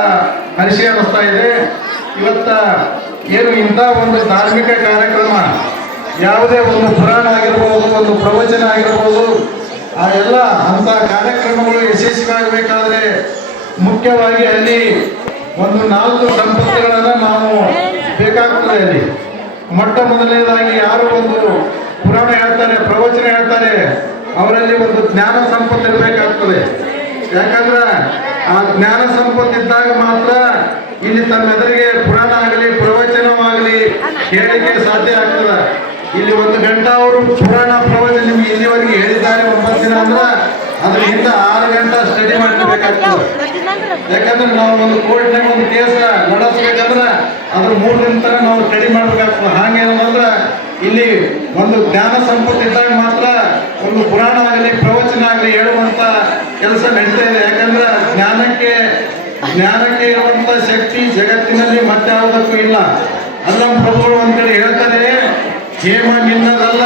ಹರ್ಷ ಅನ್ನಿಸ್ತಾ ಇದೆ. ಇವತ್ತ ಏನು ಇಂಥ ಒಂದು ಧಾರ್ಮಿಕ ಕಾರ್ಯಕ್ರಮ, ಯಾವುದೇ ಒಂದು ಪುರಾಣ ಆಗಿರ್ಬೋದು, ಒಂದು ಪ್ರವಚನ ಆಗಿರ್ಬೋದು ಆ ಎಲ್ಲ ಅಂತ ಕಾರ್ಯಕ್ರಮಗಳು ಯಶಸ್ವಿಯಾಗಬೇಕಾದ್ರೆ ಮುಖ್ಯವಾಗಿ ಅಲ್ಲಿ ಒಂದು ನಾಲ್ಕು ಸಂಪತ್ತುಗಳನ್ನು ನಾವು ಬೇಕಾಗ್ತದೆ ಅಲ್ಲಿ. ಮೊಟ್ಟ ಮೊದಲನೇದಾಗಿ ಯಾರು ಒಂದು ಪುರಾಣ ಹೇಳ್ತಾರೆ, ಪ್ರವಚನ ಹೇಳ್ತಾರೆ, ಅವರಲ್ಲಿ ಒಂದು ಜ್ಞಾನ ಸಂಪತ್ತು ಇರಬೇಕಾಗ್ತದೆ. ಯಾಕಂದ್ರೆ ಆ ಜ್ಞಾನ ಸಂಪತ್ತು ಇದ್ದಾಗ ಮಾತ್ರ ಇಲ್ಲಿ ತಮ್ಮ ಎದುರಿಗೆ ಪುರಾಣ ಆಗಲಿ, ಪ್ರವಚನವಾಗಲಿ, ಹೇಳಿಕೆ ಸಾಧ್ಯ ಆಗ್ತದೆ. ಇಲ್ಲಿ ಒಂದು ಗಂಟೆ ಅವರು ಪುರಾಣ ಪ್ರವಚನ ನಿಮ್ಗೆ ಇಲ್ಲಿವರೆಗೆ ಹೇಳಿದ್ದಾರೆ ಒಂಬತ್ತು ದಿನ ಅಂದ್ರೆ ಅದರಿಂದ ಆರು ಗಂಟೆ ಸ್ಟಡಿ ಮಾಡ್ಕೋಬೇಕಾಗ್ತದೆ ಯಾಕಂದ್ರೆ ನಾವು ಒಂದು ಕೋರ್ಟ್ನಲ್ಲಿ ಒಂದು ಕೇಸ್ ನಡೆಸ್ಬೇಕಂದ್ರ ಅದ್ರ ಮೂರು ದಿನ ತರ ನಾವು ಸ್ಟಡಿ ಮಾಡ್ಬೇಕಾಗ್ತದೆ. ಹಾಗೇನಂದ್ರೆ ಇಲ್ಲಿ ಒಂದು ಜ್ಞಾನ ಸಂಪತ್ತು ಇದ್ದಾಗ ಮಾತ್ರ ಒಂದು ಪುರಾಣ ಆಗಲಿ, ಪ್ರವಚನ ಆಗಲಿ ಹೇಳುವಂತ ಕೆಲಸ ನಡೀತಾ ಇದೆ. ಯಾಕಂದ್ರೆ ಜ್ಞಾನಕ್ಕೆ ಜ್ಞಾನಕ್ಕೆ ಇರುವಂತ ಶಕ್ತಿ ಜಗತ್ತಿನಲ್ಲಿ ಮತ್ತೆ ಯಾವುದಕ್ಕೂ ಇಲ್ಲ. ಅಲ್ಲ ಪ್ರಭುಗಳು ಒಂದ್ ಕಡೆ ಹೇಳ್ತಾರೆ ಹೇಮ ನಿನ್ನದಲ್ಲ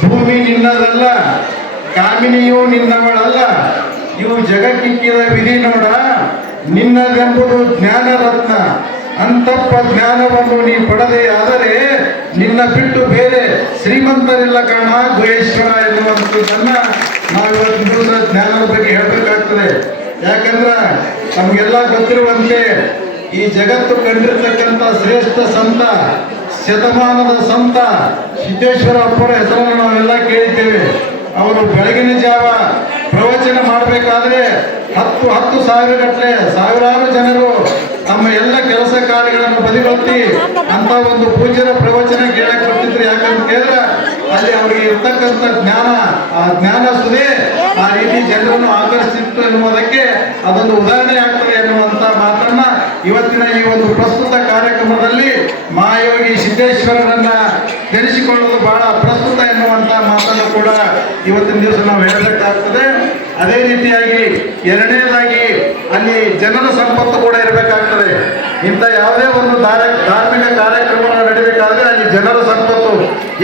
ಭೂಮಿ ನಿನ್ನದಲ್ಲ ಕಾಮಿನಿಯು ನಿನ್ನವಳಲ್ಲ. ಇವು ಜಗಕ್ಕಿಕ್ಕಿದ ವಿಧಿ ನೋಡ, ನಿನ್ನದೆಂಬುದು ಜ್ಞಾನ ರತ್ನ ಅಂತಪ್ಪ ಜ್ಞಾನವನ್ನು ನೀ ಪಡದೆ ಆದರೆ, ನಿನ್ನ ಬಿಟ್ಟು ಬೇರೆ ಶ್ರೀಮಂತರಿಲ್ಲ ಕಾಣ ಗುಹೇಶ್ವರ ಎನ್ನುವಂಥದ್ದನ್ನ ನಾವು ಇವತ್ತು ದಿವಸ ಜ್ಞಾನದ ಬಗ್ಗೆ ಹೇಳಬೇಕಾಗ್ತದೆ. ಯಾಕಂದ್ರೆ, ನಮಗೆಲ್ಲ ಗೊತ್ತಿರುವಂತೆ ಈ ಜಗತ್ತು ಕಂಡಿರ್ತಕ್ಕಂಥ ಶ್ರೇಷ್ಠ ಸಂತ ಶತಮಾನದ ಸಂತ ಸಿದ್ದೇಶ್ವರ ಅಪ್ಪರ ಹೆಸರನ್ನು ನಾವೆಲ್ಲ ಕೇಳಿದ್ದೇವೆ. ಅವರು ಬೆಳಗಿನ ಜಾವ ಪ್ರವಚನ ಮಾಡಬೇಕಾದ್ರೆ ಹತ್ತು ಹತ್ತು ಸಾವಿರ ಗಟ್ಟಲೆ ಸಾವಿರಾರು ಜನರು ತಮ್ಮ ಎಲ್ಲ ಕೆಲಸ ಕಾರ್ಯಗಳನ್ನು ಬದಿಗೊತ್ತಿ ಅಂತ ಒಂದು ಪೂಜ್ಯರ ಪ್ರವಚನ ಕೇಳಕ್ ಬರ್ತಿದ್ರು. ಯಾಕಂತ ಕೇಳಿದ್ರೆ ಅಲ್ಲಿ ಅವರಿಗೆ ಇರ್ತಕ್ಕಂಥ ಜ್ಞಾನ, ಆ ಜ್ಞಾನ ಸುದೇ ಆ ರೀತಿ ಜನರನ್ನು ಆಕರ್ಷಿಸಿತ್ತು ಎನ್ನುವುದಕ್ಕೆ ಅದೊಂದು ಉದಾಹರಣೆ ಆಗ್ತದೆ ಎನ್ನುವಂತ ಮಾತನ್ನ ಇವತ್ತಿನ ಈ ಒಂದು ಪ್ರಸ್ತುತ ಕಾರ್ಯಕ್ರಮದಲ್ಲಿ ಮಹಾಯೋಗಿ ಸಿದ್ದೇಶ್ವರರನ್ನ ತಿಳಿಸಿಕೊಳ್ಳುವುದು ಬಹಳ ಪ್ರಸ್ತುತ ಎನ್ನುವಂಥ ಮಾತನ್ನು ಕೂಡ ಇವತ್ತಿನ ದಿವಸ ನಾವು ಹೇಳಬೇಕಾಗ್ತದೆ. ಅದೇ ರೀತಿಯಾಗಿ ಎರಡನೇದಾಗಿ ಅಲ್ಲಿ ಜನರ ಸಂಪತ್ತು ಕೂಡ ಇರಬೇಕಾಗ್ತದೆ. ಇಂಥ ಯಾವುದೇ ಒಂದು ಧಾರ- ಧಾರ್ಮಿಕ ಕಾರ್ಯಕ್ರಮ ನಡೀಬೇಕಾದ್ರೆ ಅಲ್ಲಿ ಜನರ ಸಂಪತ್ತು.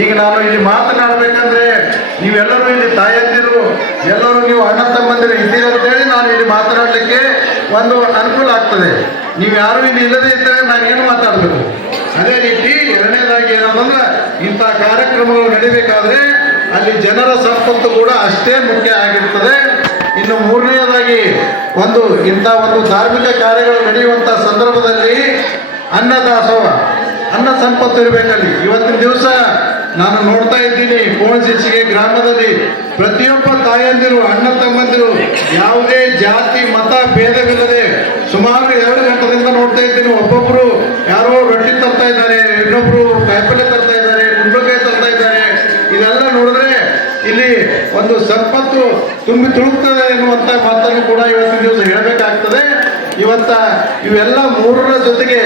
ಈಗ ನಾನು ಇಲ್ಲಿ ಮಾತನಾಡಬೇಕಂದ್ರೆ ನೀವೆಲ್ಲರೂ ಇಲ್ಲಿ ತಾಯಂದಿರು, ಎಲ್ಲರೂ ನೀವು ಅಣ್ಣ ತಮ್ಮಂದಿರು ಇದ್ದೀರಂತೇಳಿ ನಾನು ಇಲ್ಲಿ ಮಾತನಾಡಲಿಕ್ಕೆ ಒಂದು ಅನುಕೂಲ ಆಗ್ತದೆ. ನೀವು ಯಾರು ಇಲ್ಲಿ ಇಲ್ಲದೆ ಇದ್ದರೆ ನಾನು ಏನು ಮಾತಾಡಬೇಕು? ಅದೇ ರೀತಿ ಎರಡನೇದಾಗಿ ಏನಂದ್ರೆ ಇಂಥ ಕಾರ್ಯಕ್ರಮಗಳು ನಡಿಬೇಕಾದ್ರೆ ಅಲ್ಲಿ ಜನರ ಸಂಪತ್ತು ಕೂಡ ಅಷ್ಟೇ ಮುಖ್ಯ ಆಗಿರ್ತದೆ. ಇನ್ನು ಮೂರನೆಯದಾಗಿ ಒಂದು ಇಂಥ ಒಂದು ಧಾರ್ಮಿಕ ಕಾರ್ಯಗಳು ನಡೆಯುವಂಥ ಸಂದರ್ಭದಲ್ಲಿ ಅನ್ನದಾಸೋಹ, ಅನ್ನ ಸಂಪತ್ತು ಇರಬೇಕಲ್ಲಿ. ಇವತ್ತಿನ ದಿವಸ ನಾನು ನೋಡ್ತಾ ಇದ್ದೀನಿ ಕೋಣಸಿಚ್ಚಿಗೆ ಗ್ರಾಮದಲ್ಲಿ ಪ್ರತಿಯೊಬ್ಬ ತಾಯಂದಿರು, ಅಣ್ಣ ತಮ್ಮಂದಿರು ಯಾವುದೇ ಜಾತಿ, ಮತ, ಭೇದವಿಲ್ಲದೆ ಸುಮಾರು ಎರಡು ಗಂಟೆದಿಂದ ನೋಡ್ತಾ ಇದ್ದೀನಿ. ಒಬ್ಬೊಬ್ರು ಯಾರೋ ರೊಟ್ಟಿ ತರ್ತಾ ಇದ್ದಾರೆ, ಇನ್ನೊಬ್ರು ಕಾಯಿಪಲ್ಲೆ ತರ್ತಾ ಇದ್ದಾರೆ, ಕುಂಬಳಕಾಯಿ ತರ್ತಾ ಇದ್ದಾರೆ. ಇದೆಲ್ಲ ನೋಡಿದ್ರೆ ಇಲ್ಲಿ ಒಂದು ಸಂಪತ್ತು ತುಂಬಿ ತುಳುಕ್ತದೆ ಎನ್ನುವಂತ ಮಾತನ್ನು ಕೂಡ ಇವತ್ತಿನ ದಿವಸ ಹೇಳಬೇಕಾಗ್ತದೆ. ಇವತ್ತ ಇವೆಲ್ಲ ಮೂರರ ಜೊತೆಗೆ,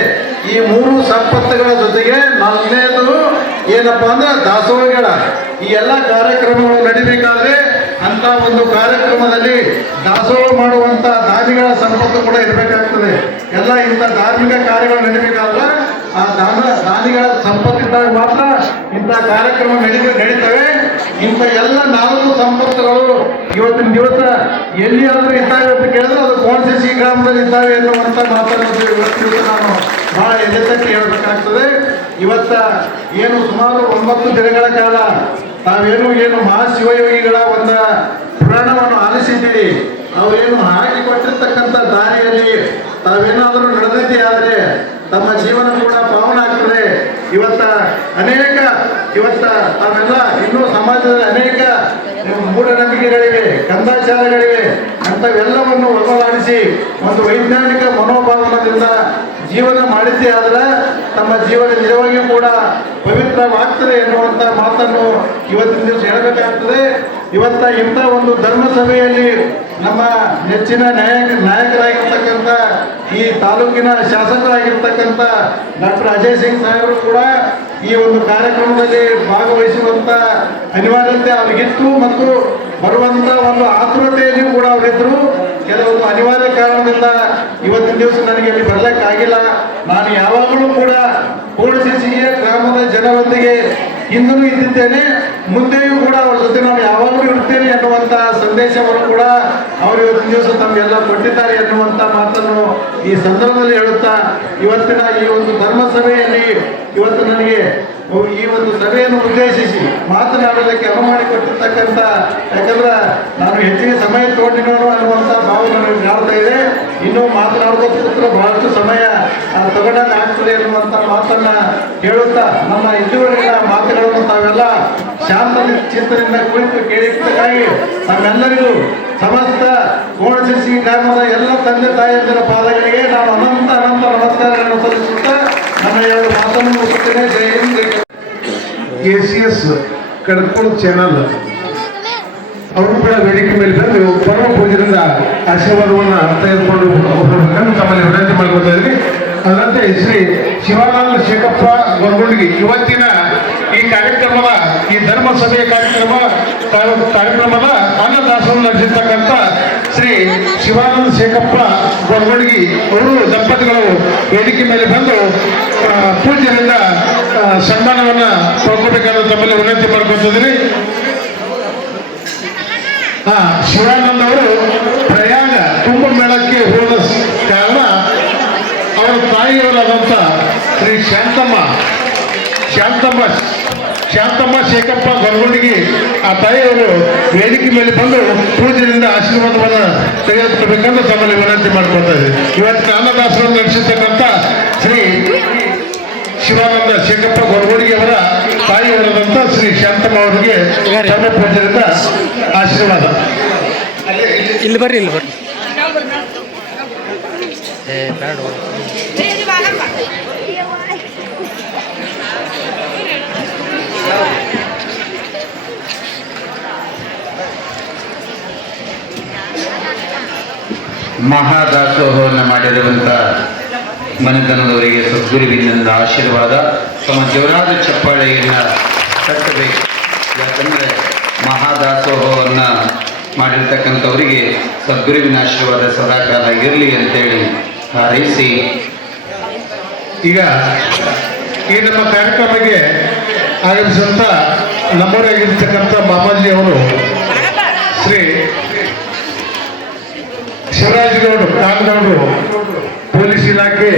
ಈ ಮೂರು ಸಂಪತ್ತುಗಳ ಜೊತೆಗೆ ನಾಲ್ಕನೇದು ಏನಪ್ಪಾ ಅಂದ್ರೆ ದಾಸೋಹಗಳ ಈ ಎಲ್ಲ ಕಾರ್ಯಕ್ರಮಗಳು ನಡಿಬೇಕಾದ್ರೆ ಅಂತ ಒಂದು ಕಾರ್ಯಕ್ರಮದಲ್ಲಿ ದಾಸೋಹ ಮಾಡುವಂತ ದಾನಿಗಳ ಸಂಪತ್ತು ಕೂಡ ಇರಬೇಕಾಗ್ತದೆ. ಎಲ್ಲ ಇಂಥ ಧಾರ್ಮಿಕ ಕಾರ್ಯಗಳು ನಡೀಬೇಕಾದ್ರೆ ಆ ದಾನ ದಾನಿಗಳ ಸಂಪತ್ತಿದ್ದಾಗ ಮಾತ್ರ ಇಂಥ ಕಾರ್ಯಕ್ರಮ ನಡಿ ನಡೀತವೆ. ಇಂಥ ಎಲ್ಲ ನಾಲ್ಕು ಸಂಪತ್ತುಗಳು ಇವತ್ತಿನ ದಿವಸ ಎಲ್ಲಿಯಾದರೂ ಇದ್ದಾವೆ ಅಂತ ಕೇಳಿದ್ರೆ ಅದು ಕೋಣಸಿಸಿ ಗ್ರಾಮದಲ್ಲಿ ಇದ್ದಾವೆ ಎನ್ನುವಂತ ಮಾತನ್ನು ಇವತ್ತಿನ ದಿವಸ ನಾನು ಬಹಳ ಎದೆತಟ್ಟಿ ಹೇಳಬೇಕಾಗ್ತದೆ. ಇವತ್ತ ಏನು ಸುಮಾರು ಒಂಬತ್ತು ದಿನಗಳ ಕಾಲ ತಾವೇನು ಏನು ಮಹಾಶಿವಯೋಗಿಗಳ ಒಂದು ಪುರಾಣವನ್ನು ಆಲಿಸಿದ್ದೀರಿ? ಅವರೇನು ಹಾಕಿಕೊಟ್ಟಿರ್ತಕ್ಕಂಥ ದಾರಿಯಲ್ಲಿ ತಾವೇನಾದರೂ ನಡೆದಿದ್ದೆ ಆದರೆ ತಮ್ಮ ಜೀವನ ಕೂಡ ಪಾವನ ಆಗ್ತದೆ ಇವತ್ತ ಅನೇಕ, ಇವತ್ತ ತಾವೆಲ್ಲ ಇನ್ನೂ ಸಮಾಜದ ಅನೇಕ ಮೂಢನಂಬಿಕೆಗಳಿವೆ ಕಂದಾಚಾರಗಳಿವೆ ಅಂಥವೆಲ್ಲವನ್ನು ಒಳಗೊಳಾಡಿಸಿ ಒಂದು ವೈಜ್ಞಾನಿಕ ಮನೋಭಾವನದಿಂದ ಜೀವನ ಮಾಡಿದ್ದೆ ಆದ್ರೆ ತಮ್ಮ ಜೀವನ ನಿಜವಾಗಿಯೂ ಕೂಡ ಪವಿತ್ರವಾಗ್ತದೆ ಎನ್ನುವಂಥ ಮಾತನ್ನು ಇವತ್ತಿನ ದಿವಸ ಹೇಳಬೇಕಾಗ್ತದೆ. ಇವತ್ತ ಇಂಥ ಒಂದು ಧರ್ಮ ಸಭೆಯಲ್ಲಿ ನಮ್ಮ ನೆಚ್ಚಿನ ನಾಯಕ, ನಾಯಕರಾಗಿರ್ತಕ್ಕಂಥ ಈ ತಾಲೂಕಿನ ಶಾಸಕರಾಗಿರ್ತಕ್ಕಂಥ ಡಾಕ್ಟರ್ ಅಜಯ್ ಸಿಂಗ್ ಸಾಹೇಬರು ಕೂಡ ಈ ಒಂದು ಕಾರ್ಯಕ್ರಮದಲ್ಲಿ ಭಾಗವಹಿಸುವಂತ ಅನಿವಾರ್ಯತೆ ಅವರಿಗಿತ್ತು ಮತ್ತು ಬರುವಂಥ ಒಂದು ಆತುರತೆಯಲ್ಲಿಯೂ ಕೂಡ ಅವರಿದ್ರು. ಕೆಲವೊಂದು ಅನಿವಾರ್ಯ ಕಾರಣದಿಂದ ಇವತ್ತಿನ ದಿವಸ ನನಗೆ ಇಲ್ಲಿ ಬರ್ಲಿಕ್ಕಾಗಿಲ್ಲ. ನಾನು ಯಾವಾಗಲೂ ಕೂಡ ಪೂರ್ಣಶಿಸಿಗೆ ಗ್ರಾಮದ ಜನರೊಂದಿಗೆ ಇಂದೂ ಇದ್ದಿದ್ದೇನೆ. ಮುಂದೆಯೂ ಕೂಡ ಅವ್ರ ಜೊತೆ ನಾನು ಯಾವಾಗಲೂ ಇರ್ತೇನೆ ಎನ್ನುವಂತ ಸಂದೇಶವನ್ನು ಕೂಡ ಅವರು ಇವತ್ತಿನ ದಿವಸ ತಮಗೆಲ್ಲ ಕೊಟ್ಟಿದ್ದಾರೆ ಎನ್ನುವಂತ ಮಾತನ್ನು ಈ ಸಂದರ್ಭದಲ್ಲಿ ಹೇಳುತ್ತಾ, ಇವತ್ತಿನ ಈ ಒಂದು ಧರ್ಮ ಸಭೆಯಲ್ಲಿ ಇವತ್ತು ನನಗೆ ಈ ಒಂದು ಸಭೆಯನ್ನು ಉದ್ದೇಶಿಸಿ ಮಾತನಾಡೋದಕ್ಕೆ ಅನುವು ಮಾಡಿಕೊಟ್ಟಿರ್ತಕ್ಕಂಥ ಯಾಕಂದ್ರೆ ನಾನು ಹೆಚ್ಚಿನ ಸಮಯ ತಗೊಂಡಿನೋನು ಅನ್ನುವಂಥ ಭಾವನೆ ನನಗೆ ಕಾಡ್ತಾ ಇದೆ ಇನ್ನೂ ಮಾತನಾಡೋದಕ್ಕೋಸ್ಕರ ಬಹಳಷ್ಟು ಸಮಯ ತಗೊಂಡಾಗ ಆಗ್ತದೆ ಅನ್ನುವಂಥ ಮಾತನ್ನ ಹೇಳುತ್ತಾ ನಮ್ಮ ಇದುವರೆಗಿನ ಮಾತುಗಳನ್ನು ತಾವೆಲ್ಲ ಶಾಂತ ಚಿಂತನೆಯಿಂದ ಕುಳಿತು ಕೇಳಿದ್ದಕ್ಕಾಗಿ ನಮ್ಮೆಲ್ಲರಿಗೂ ಸಮಸ್ತ ಕೋಣಸಿ ಗ್ರಾಮದ ಎಲ್ಲ ತಂದೆ ತಾಯಿಯಂದಿರ ಪಾದಗಳಿಗೆ ನಾನು ಅನಂತ ಅನಂತ ನಮಸ್ಕಾರಗಳನ್ನು ಸಲ್ಲಿಸುತ್ತಾ ನನ್ನ ಎರಡು ಮಾತನ್ನು ಮುಗಿಸುತ್ತೇನೆ Jai Hind. A C S ಕಡ್ಕೊಳ್ಳೋ channel ಅವರು ಕೂಡ ವೇದಿಕೆ ಮೇಲೆ ಬಂದು ಪರ್ವ ಪೂಜೆಯಿಂದ ಆಶೀರ್ವಾದವನ್ನು ತೆಗೆದುಕೊಂಡು ಹೋಗಬೇಕಂತ ತಮ್ಮಲ್ಲಿ ವಿನಂತಿ ಮಾಡ್ಕೊತಾ ಇದ್ವಿ. ಅದರಂತೆ ಶ್ರೀ ಶಿವಾನಂದ ಶೇಖಪ್ಪ ಗೊರಗುಂಡಿಗೆ ಇವತ್ತಿನ ಈ ಕಾರ್ಯಕ್ರಮದ, ಈ ಧರ್ಮ ಸಭೆಯ ಕಾರ್ಯಕ್ರಮ ಕಾರ್ಯಕ್ರಮದ ಅನ್ನದಾಸವನ್ನು ನಡೆಸಿರ್ತಕ್ಕಂಥ ಶ್ರೀ ಶಿವಾನಂದ ಶೇಖಪ್ಪ ಗೊರವಡ್ಗಿ ಅವರು ದಂಪತಿಗಳು ವೇದಿಕೆ ಮೇಲೆ ಬಂದು ಪೂಜೆಯಿಂದ ಸನ್ಮಾನವನ್ನು ಪಡ್ಕೋಬೇಕಾದ ತಮ್ಮಲ್ಲಿ ವಿನಂತಿ ಮಾಡ್ಕೊತಿದ್ದೀನಿ. ಹಾ ಶಿವಾನಂದ ಅವರು ಪ್ರಯಾಗ ಕುಂಭಮೇಳಕ್ಕೆ ಹೋದ ಕಾರಣ ಅವರ ತಾಯಿಯವರಾದಂಥ ಶ್ರೀ ಶಾಂತಮ್ಮ ಶಾಂತಮ್ಮ ಶಾಂತಮ್ಮ ಶೇಖಪ್ಪ ಗೊರಗುಂಡಿಗೆ ಆ ತಾಯಿಯವರು ವೇದಿಕೆ ಮೇಲೆ ಬಂದು ಪೂಜೆಯಿಂದ ಆಶೀರ್ವಾದವನ್ನು ತೆಗೆದುಕೊಳ್ಬೇಕಂತ ತಮ್ಮಲ್ಲಿ ವಿನಂತಿ ಮಾಡ್ಕೊಳ್ತಾ ಇದ್ದೀವಿ ಇವತ್ತು ಅನ್ನದಾಸವನ್ನು ನಡೆಸಿರ್ತಕ್ಕಂಥ ಶ್ರೀ ಶಿವಾನಂದ ಶೇಖಪ್ಪ ಗೊರಗೋಡಿಗೆ ಅವರ ತಾಯಿಯವರಾದಂಥ ಶ್ರೀ ಶಾಂತಮ್ಮ ಅವರಿಗೆ ಚಂದ್ರ ಪೂಜೆಯಿಂದ ಆಶೀರ್ವಾದ. ಇಲ್ಲಿ ಬರ್ರಿ ಇಲ್ಲಿ ಬರ್ರಿ. ಮಹಾದಾಸೋಹವನ್ನು ಮಾಡಿರುವಂಥ ಮನೆತನದವರಿಗೆ ಸದ್ಗುರುವಿನಿಂದ ಆಶೀರ್ವಾದ. ತಮ್ಮ ಜವರಾದ ಚಪ್ಪಾಳೆಯನ್ನು ಕಟ್ಟಬೇಕು. ಯಾಕಂದ್ರೆ ಮಹಾದಾಸೋಹವನ್ನು ಮಾಡಿರ್ತಕ್ಕಂಥವರಿಗೆ ಸದ್ಗುರುವಿನ ಆಶೀರ್ವಾದ ಸದಾಕಾಲ ಇರಲಿ ಅಂತೇಳಿ ಹಾರೈಸಿ. ಈಗ ಈ ನಮ್ಮ ಕಾರ್ಯಕ್ರಮಕ್ಕೆ ಆಗಮಿಸಿದಂಥ ನಮ್ಮೂರಾಗಿರ್ತಕ್ಕಂಥ ಮಾಮಾಜಿ ಅವರು ಶ್ರೀ ಶಿವರಾಜ್ ಗೌಡ್ರು ಕಾಮಗೌಡರು ಪೊಲೀಸ್ ಇಲಾಖೆ